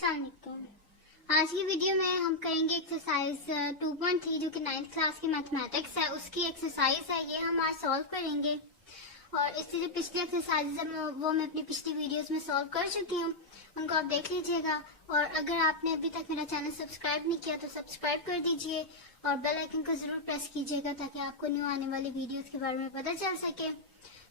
अस्सलामुअलैकुम। आज की वीडियो में हम करेंगे एक्सरसाइज 2.3 जो कि 9th क्लास की मैथमेटिक्स है, उसकी एक्सरसाइज है। ये हम आज सॉल्व करेंगे और इससे जो पिछली एक्सरसाइज है वो मैं अपनी पिछली वीडियोस में सॉल्व कर चुकी हूँ, उनको आप देख लीजिएगा। और अगर आपने अभी तक मेरा चैनल सब्सक्राइब नहीं किया तो सब्सक्राइब कर दीजिए और बेल आइकन को जरूर प्रेस कीजिएगा ताकि आपको न्यू आने वाली वीडियोस के बारे में पता चल सके।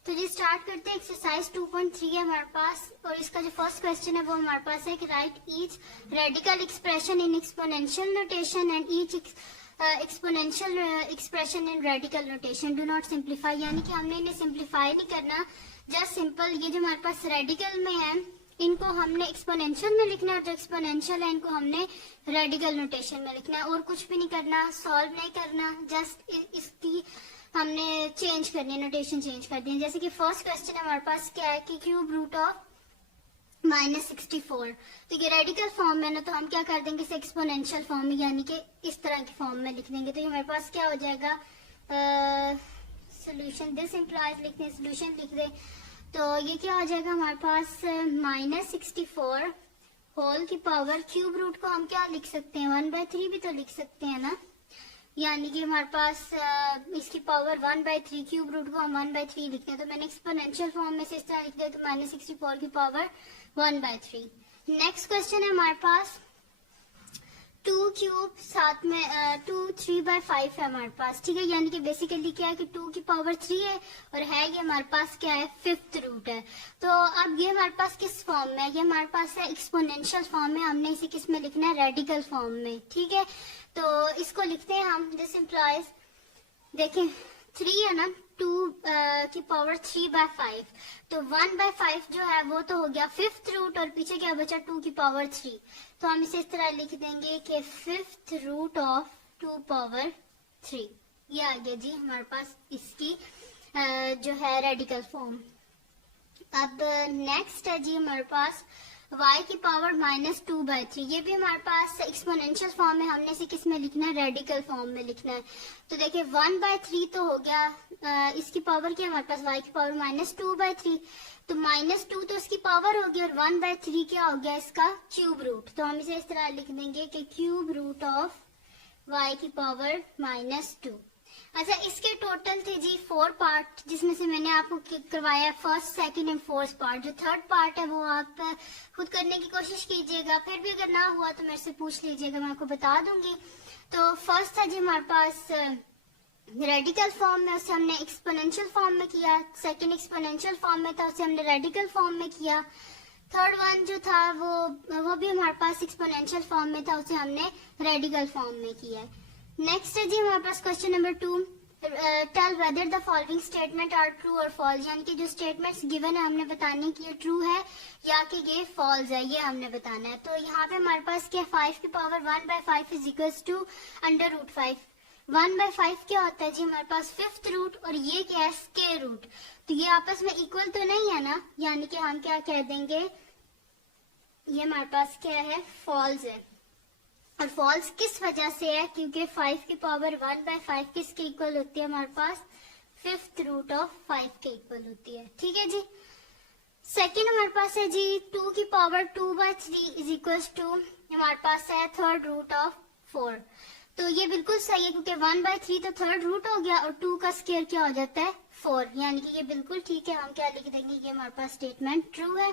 तो जी स्टार्ट करते हैं। एक्सरसाइज 2.3 है हमारे पास और इसका जो फर्स्ट क्वेश्चन है वो हमारे पास है कि right each radical expression in exponential notation and each exponential expression in radical notation, do not simplify. यानी कि हमने इन्हें सिंप्लीफाई नहीं करना, जस्ट सिंपल ये जो हमारे पास रेडिकल में है इनको हमने एक्सपोनेंशियल में लिखना है, जो एक्सपोनेंशियल है इनको हमने रेडिकल नोटेशन में लिखना है और कुछ भी नहीं करना, सॉल्व नहीं करना, जस्ट इसकी हमने चेंज करनी है, नोटेशन चेंज कर दी है। जैसे कि फर्स्ट क्वेश्चन हमारे पास क्या है कि क्यूब रूट ऑफ -64, तो ये रेडिकल फॉर्म में ना, तो हम क्या कर देंगे इसे एक्सपोनेंशियल फॉर्म में यानी कि इस तरह की फॉर्म में लिख देंगे। तो ये हमारे पास क्या हो जाएगा, सोल्यूशन दिस इम्प्लाइज लिखते हैं, सोल्यूशन लिख दे तो ये क्या हो जाएगा हमारे पास -64 होल की पावर, क्यूब रूट को हम क्या लिख सकते हैं 1/3 भी तो लिख सकते हैं ना, यानी कि हमारे पास इसकी पावर 1/3, क्यूब रूट को हम 1/3 लिखते हैं। तो मैंने एक्सपोनेंशियल फॉर्म में से इस तरह लिख दिया तो -64 की पावर 1/3। नेक्स्ट क्वेश्चन है हमारे पास 2 क्यूब साथ में 2 3/5 है हमारे पास, ठीक है। यानी कि बेसिकली क्या है कि 2 की पावर 3 है और है ये हमारे पास क्या है 5th रूट है। तो अब ये हमारे पास किस फॉर्म में है, ये हमारे पास है एक्सपोनेंशियल फॉर्म में, हमने इसे किस में लिखना है रेडिकल फॉर्म में, ठीक है। तो इसको लिखते हैं हम, दिस इम्प्लाइज देखें 3 है ना, 2 की पावर 3/5, तो 1/5 जो है वो तो हो गया 5th रूट और पीछे क्या बचा 2 की पावर 3। तो हम इसे इस तरह लिख देंगे कि 5th रूट ऑफ 2 पावर 3, ये आ गया जी हमारे पास इसकी जो है रेडिकल फॉर्म। अब नेक्स्ट है जी हमारे पास y की पावर -2/3, ये भी हमारे पास एक्सपोनेंशियल फॉर्म में, हमने इसे किस में लिखना है रेडिकल फॉर्म में लिखना है। तो देखिए 1/3 तो हो गया, इसकी पावर क्या हमारे पास y की पावर -2/3, तो -2 तो इसकी पावर होगी और 1/3 क्या हो गया इसका क्यूब रूट। तो हम इसे इस तरह लिख देंगे कि क्यूब रूट ऑफ y की पावर -2। अच्छा, इसके टोटल थे जी 4 पार्ट, जिसमें से मैंने आपको करवाया first, second and fourth part. जो थर्ड पार्ट है वो आप खुद करने की कोशिश कीजिएगा, फिर भी अगर ना हुआ तो मेरे से पूछ लीजिएगा, मैं आपको बता दूंगी। तो फर्स्ट था जी हमारे पास रेडिकल फॉर्म में, उसे हमने एक्सपोनेंशियल फॉर्म में किया। सेकंड एक्सपोनेंशियल फॉर्म में था, उसे हमने रेडिकल फॉर्म में किया। थर्ड वन जो था वो भी हमारे पास एक्सपोनेंशियल फॉर्म में था, उसे हमने रेडिकल फॉर्म में किया। नेक्स्ट है जी हमारे पास question number 2, tell whether the following statement are true और फॉल्स, यानी कि जो स्टेटमेंट्स गिवन है हमने बताने की ये ट्रू है या कि ये फॉल्स है, ये हमने बताना है। तो यहाँ पे हमारे पास क्या 5 की पावर 1/5 इज इक्वल्स टू √5। 1/5 क्या होता है जी हमारे पास 5th रूट और ये क्या है स्क्वायर रूट, तो ये आपस में इक्वल तो नहीं है ना, यानी कि हम क्या कह देंगे ये हमारे पास क्या है फॉल्स है। और फॉल्स किस वजह से है, क्योंकि 5 की पावर 1/5 किसके इक्वल होती है हमारे पास 5th रूट ऑफ 5 के इक्वल होती है, ठीक है जी। सेकंड हमारे पास है जी 2 की पावर 2/3 इज इक्वल टू हमारे पास है 3rd रूट ऑफ 4। तो ये बिल्कुल सही है क्योंकि 1/3 तो 3rd रूट हो गया और 2 का स्क्वायर क्या हो जाता है 4, यानी कि ये बिल्कुल ठीक है। हम क्या लिख देंगे, ये हमारे पास स्टेटमेंट ट्रू है।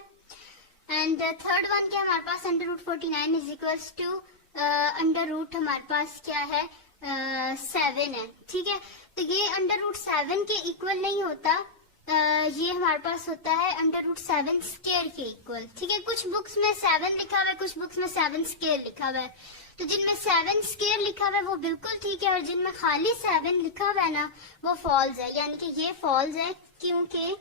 एंड थर्ड वन क्या हमारे पास √49 is equal to under root हमारे पास क्या है 7 है, ठीक है। तो ये √7 के इक्वल नहीं होता, ये हमारे पास होता है √7 स्क्वायर के इक्वल, ठीक है। कुछ बुक्स में 7 लिखा हुआ है, कुछ बुक्स में 7 स्क्वायर लिखा हुआ है। तो जिनमें 7 स्क्वायर लिखा हुआ है वो बिल्कुल ठीक है और जिनमें खाली 7 लिखा हुआ है ना वो फॉल्स है, यानी कि ये फॉल्स है क्योंकि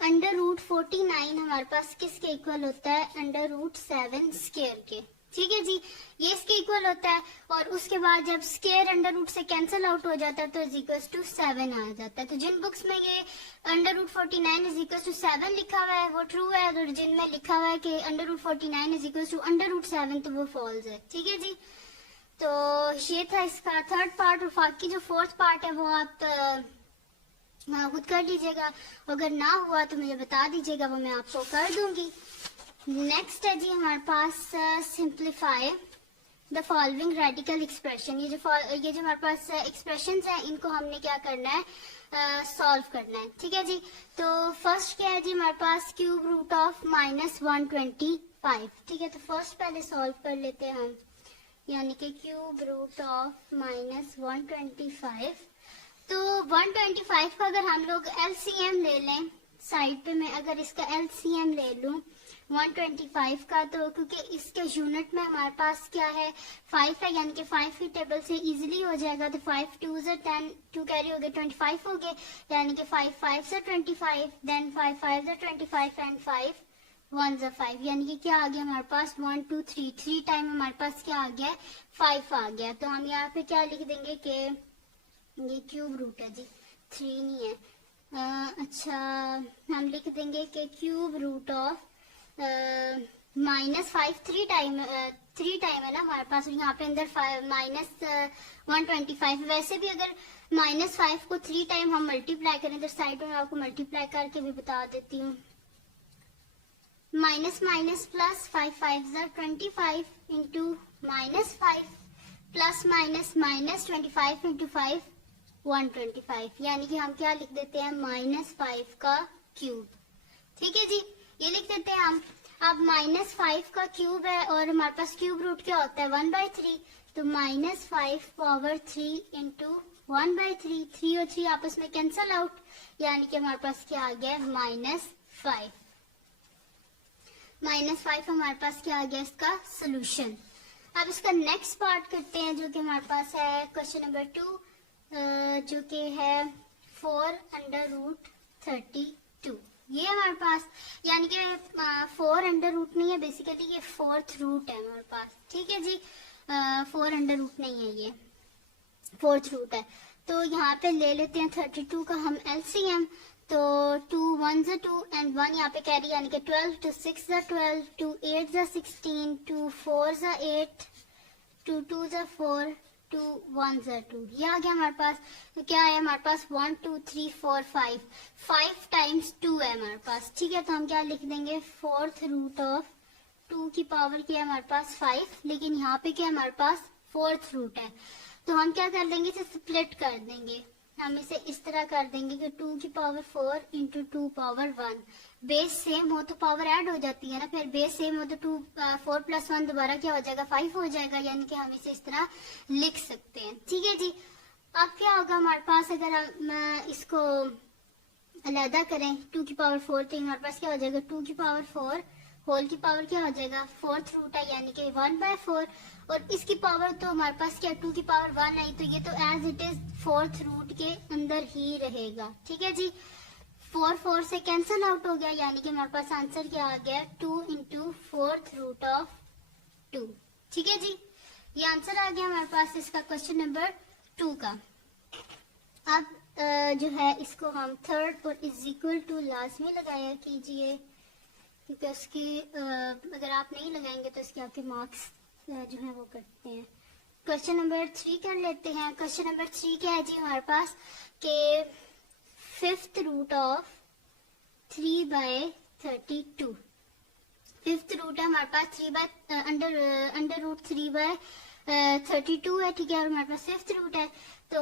√49 हमारे पास किसके इक्वल होता है √7 स्क्वायर के, ठीक है जी, ये इसके इक्वल होता है। और उसके बाद जब स्क्वायर अंडर से कैंसिल आउट हो जाता है तो इज इक्वल टू 7 आ जाता है। तो जिन बुक्स में ये √49 इज इक्वल टू 7 लिखा हुआ है वो ट्रू है और जिनमें लिखा हुआ है कि √49 इज इक्वल टू √7 तो वो फॉल्स है, ठीक है जी। तो ये था इसका थर्ड पार्ट और बाकी जो फोर्थ पार्ट है वो आप खुद कर लीजिएगा, अगर ना हुआ तो मुझे बता दीजिएगा, वो मैं आपको कर दूंगी। नेक्स्ट है जी हमारे पास simplify the following radical expression. ये जो हमारे पास एक्सप्रेशन है इनको हमने क्या करना है, सॉल्व करना है। ठीक है जी, तो फर्स्ट क्या है जी हमारे पास क्यूब रूट ऑफ -125। ठीक है, तो फर्स्ट पहले सॉल्व कर लेते हैं हम, यानी कि क्यूब रूट ऑफ -125। तो 125 का अगर हम लोग एलसीएम ले लें, साइड पे मैं अगर इसका एलसीएम ले लूं 125 का, तो क्योंकि इसके यूनिट में हमारे पास क्या है 5 है, यानी कि 5 की टेबल से इजीली हो जाएगा। तो 5 2 से 10, 2 कैरी हो गए 25 हो गए, यानी कि 5 5 से 25, देन 5 5 से 25 एंड 5 1 से 5, यानी कि क्या आ गया हमारे पास 1 2 3 3 टाइम हमारे पास क्या आ गया 5 आ गया। तो हम यहाँ पे क्या लिख देंगे कि ये क्यूब रूट है जी, 3 नहीं है। अच्छा, हम लिख देंगे कि क्यूब रूट ऑफ -5 3 टाइम है ना हमारे पास, यहाँ पे अंदर -125। वैसे भी अगर -5 को 3 टाइम हम मल्टीप्लाई करें, तो साइड में आपको मल्टीप्लाई करके भी बता देती हूँ। Minus minus plus 5 5 25 into -5 plus minus -25 into 5 125, यानी कि हम क्या लिख देते हैं -5 का क्यूब। ठीक है जी, ये लिख देते हैं हम। अब -5 का क्यूब है और हमारे पास क्यूब रूट क्या होता है 1/3, तो -5 पावर 3 इंटू 1/3, 3 और 3 आपस में कैंसल आउट, यानी कि हमारे पास क्या आ गया -5। -5 हमारे पास क्या आ गया इसका सोल्यूशन। अब इसका नेक्स्ट पार्ट करते हैं, जो कि हमारे पास है क्वेश्चन नंबर 2, जो कि है 4√32। ये हमारे पास, यानी कि 4 अंडर रूट नहीं है, बेसिकली ये 4th रूट है हमारे पास। ठीक है जी, 4 अंडर रूट नहीं है, ये 4th रूट है। तो यहाँ पे ले लेते हैं 32 का हम एलसीएम, तो 2 1 से 2 एंड 1 यहाँ पे कैरी, यानी कि 12, 2 6 से 12, 2 8 से 16, 2 4 से 8, 2 2 से 4, 2 1 से 2, ये आ गया हमारे पास। तो क्या है हमारे पास 1 2 3 4 5 टाइम्स 2 है हमारे पास। ठीक है, तो हम क्या लिख देंगे 4th रूट ऑफ 2 की पावर क्या है हमारे पास 5, लेकिन यहाँ पे क्या है हमारे पास 4th रूट है। तो हम क्या कर देंगे, इसे स्प्लिट कर देंगे। हम इसे इस तरह कर देंगे कि 2 की power 4 into 2 power 1, base same हो तो पावर ऐड हो जाती है ना, फिर बेस सेम हो तो 4 + 1 दोबारा क्या हो जाएगा 5 हो जाएगा, यानी कि हम इसे इस तरह लिख सकते हैं। ठीक है जी, अब क्या होगा हमारे पास, अगर हम इसको अलहदा करें 2 की पावर 4, तो हमारे पास क्या हो जाएगा 2 की पावर 4 होल की पावर क्या हो जाएगा 4th रूट है, यानी कि 1/4, और इसकी पावर तो हमारे पास क्या 2 की पावर 1 आई, तो ये तो as it is 4th root के अंदर ही रहेगा। ठीक है जी, 4 4 से कैंसल आउट हो गया, यानी कि हमारे पास आंसर क्या आ गया 2 इंटू 4th रूट ऑफ 2। ठीक है जी, ये आंसर आ गया हमारे पास इसका क्वेश्चन नंबर 2 का। अब जो है इसको हम 3rd और इज इक्वल टू लाजमी लगाया कीजिए, क्योंकि उसकी अगर आप नहीं लगाएंगे तो इसके आपके मार्क्स जो है वो कटते हैं। क्वेश्चन नंबर 3 कर लेते हैं। क्वेश्चन नंबर 3 क्या है जी हमारे पास कि 5th root of 3/32। 5th root है हमारे पास 3 अंडर रूट 3/32 है। ठीक है, और हमारे पास 5th रूट है, तो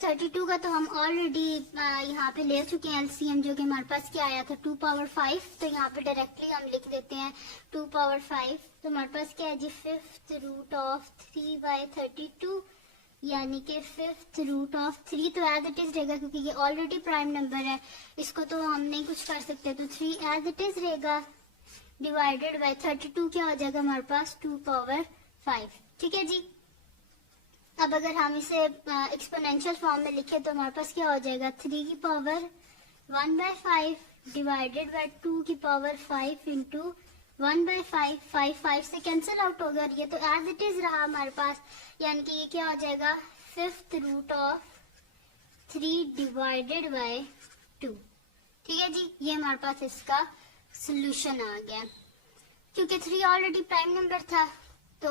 32 का तो हम ऑलरेडी यहाँ पे ले चुके हैं एलसीएम, जो कि हमारे पास क्या आया था 2 पावर 5, तो यहाँ पे डायरेक्टली हम लिख देते हैं 2 पावर 5। तो हमारे पास क्या है जी 5th रूट ऑफ 3/32, यानी कि 5th रूट ऑफ 3 तो एज इट इज रहेगा, क्योंकि ये ऑलरेडी प्राइम नंबर है, इसको तो हम नहीं कुछ कर सकते, तो 3 एज इट इज रहेगा, डिवाइडेड बाय 32 क्या हो जाएगा हमारे पास 2 पावर 5। ठीक है जी, अब अगर हम इसे एक्सपोनेंशियल फॉर्म में लिखे तो हमारे पास क्या हो जाएगा 3 की पावर 1/5 डिवाइडेड बाय 2 की पावर 5 इंटू 1/5, 5 से कैंसिल आउट होगा, ये तो एज इट इज रहा हमारे पास, यानी कि ये क्या हो जाएगा 5th root of 3 divided by 2। ठीक है जी, ये हमारे पास इसका सोल्यूशन आ गया। क्योंकि 3 ऑलरेडी प्राइम नंबर था, तो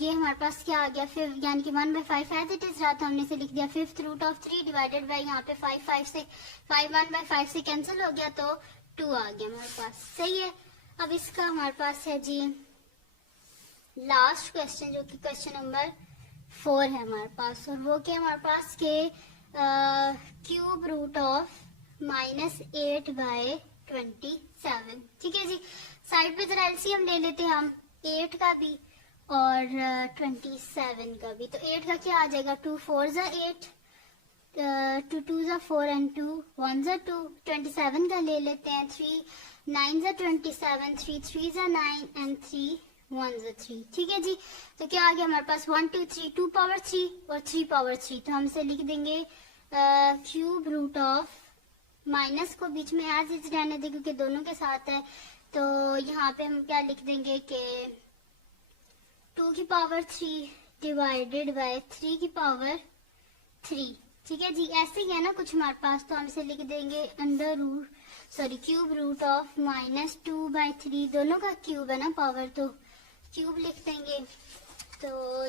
ये हमारे पास क्या आ गया फिर, यानी कि 1/5 एज इट इज रहा, तो हमने इसे लिख दिया 5th root of 3 divided by यहाँ पे 5 1/5 से कैंसिल हो गया, तो 2 आ गया हमारे पास। सही है, अब इसका हमारे पास है जी लास्ट क्वेश्चन, जो कि क्वेश्चन नंबर 4 है हमारे पास, और वो क्या हमारे पास के क्यूब रूट ऑफ -8/27। ठीक है जी, साइड पे जरा एलसीएम ले लेते हैं हम 8 का भी और 27 का भी। तो 8 का क्या आ जाएगा, 2 4 ज़ा 8, 2 2 ज़ा 4 एंड 2 1 ज़ा 2। 27 का ले लेते हैं, 3 9 ज़ा 27, 3 3 ज़ा 9 एंड 3 1 ज़ा 3। ठीक है जी, तो क्या आ गया हमारे पास 1 2 3, 2 पावर 3 और 3 पावर 3। तो हम इसे लिख देंगे क्यूब रूट ऑफ, माइनस को बीच में एज इज रहने दें क्योंकि दोनों के साथ है। तो यहाँ पे हम क्या लिख देंगे कि 2 की पावर 3 डिवाइडेड बाय 3 की पावर 3। ठीक है जी, ऐसे ही है ना कुछ हमारे पास, तो हम इसे लिख देंगे under root, sorry cube root of -2/3। दोनों का क्यूब है ना पावर, तो क्यूब लिख देंगे। तो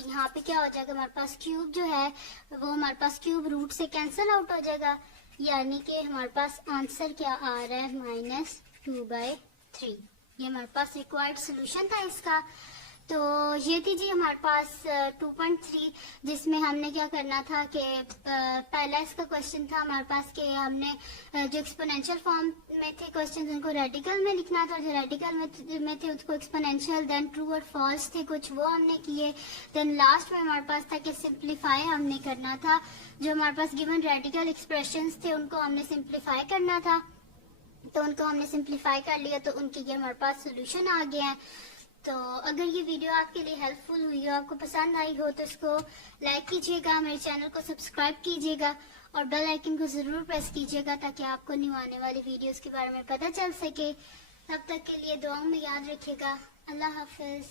यहाँ पे क्या हो जाएगा हमारे पास, क्यूब जो है वो हमारे पास क्यूब रूट से कैंसिल आउट हो जाएगा, यानी कि हमारे पास आंसर क्या आ रहा है -2/3। ये हमारे पास रिक्वायर्ड सोल्यूशन था इसका। तो ये थी जी हमारे पास 2.3, जिसमें हमने क्या करना था कि पहला इसका क्वेश्चन था हमारे पास कि हमने जो एक्सपोनेंशियल फॉर्म में थे क्वेश्चन उनको रेडिकल में लिखना था, जो रेडिकल में थे उसको एक्सपोनेंशियल, देन ट्रू और फॉल्स थे कुछ, वो हमने किए। देन लास्ट में हमारे पास था कि सिंप्लीफाई हमने करना था, जो हमारे पास गिवन रेडिकल एक्सप्रेशंस थे उनको हमने सिंप्लीफाई करना था। तो उनको हमने सिंप्लीफाई कर लिया, तो उनके ये हमारे पास सोल्यूशन आ गया है। तो अगर ये वीडियो आपके लिए हेल्पफुल हुई हो, आपको पसंद आई हो, तो इसको लाइक कीजिएगा, मेरे चैनल को सब्सक्राइब कीजिएगा और बेल आइकन को जरूर प्रेस कीजिएगा ताकि आपको न्यू आने वाली वीडियोस के बारे में पता चल सके। तब तक के लिए दुआओं में याद रखिएगा। अल्लाह हाफिज।